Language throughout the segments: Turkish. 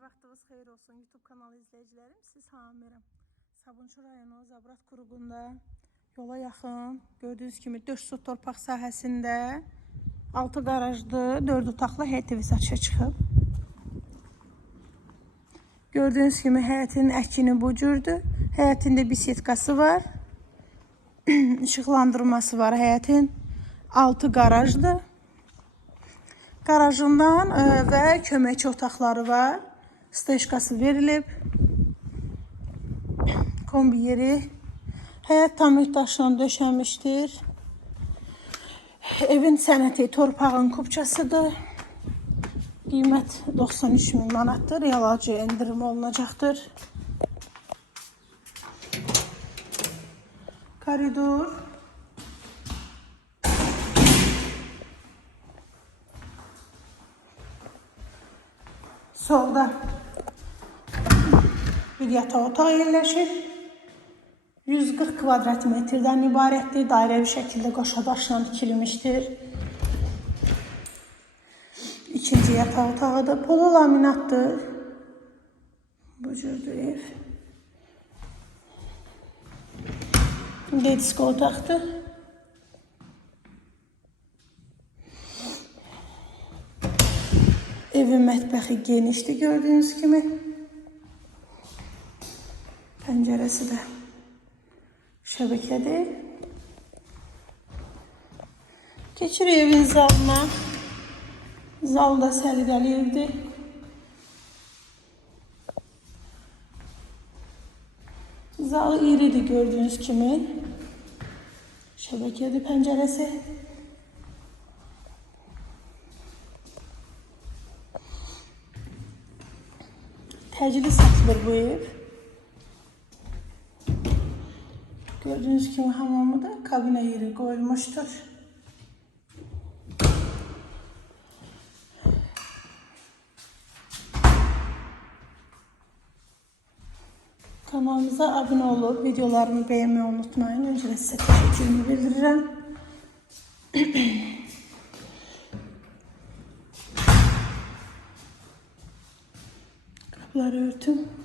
vaxtınız xeyir olsun YouTube kanalı izləyicilərim. Siz Hamirəm. Sabunçu rayonu Zabrat qurğunda yola yaxın gördüyünüz kimi 4 sot torpaq sahəsində 6 qarajlı, 4 otaqlı həyət evi satışa çıxıb. Gördüyünüz kimi həyətin əkini bu cürdür. Həyətində bisetkası var. İşıqlandırması var həyətin. 6 qarajdır. Garajından e, və köməkçi otaqları var. Steşkası verilib. Kombi yeri. Həyət tam daşla döşənmişdir. Evin sənəti torpağın kupçasıdır. Qiymət 93 min manatdır. Real acı endirim olunacaqdır. Koridor. Solda bir yatağı otağı yerləşir. 140 kvadrat metrdən ibarətdir. Dairəvi şəkildə qoşa daşla tikilmişdir. İkinci yatağı otağıdır. Polo laminatdır. Bu cürdür ev. Dedisko otaqdır. Evin mətbəxi genişdir gördüyünüz kimi. Pəncərəsi də şəbəkədir. Keçirik evin zalına. Zal da səliqəli evdir. Zal iridir gördüyünüz kimi. Şəbəkədir pəncərəsi. Təcili satılır bu ev. Gördüğünüz gibi hamamı da kabine yeri koymuştur. Kanalımıza abone olup videolarımı beğenmeyi unutmayın. Öncelikle size teşekkürümü bildiririm. Kapıları örtün.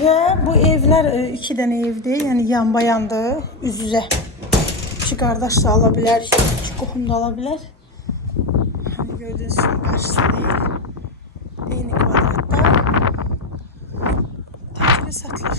Ve bu evler e, iki tane evdi. Yani yan bayandı. Üz üze. İki kardeş de alabilir. İki kohum da alabilir. Hani gördüğünüz gibi karşısı değil. Eyni kvadratta. Tatile satılır.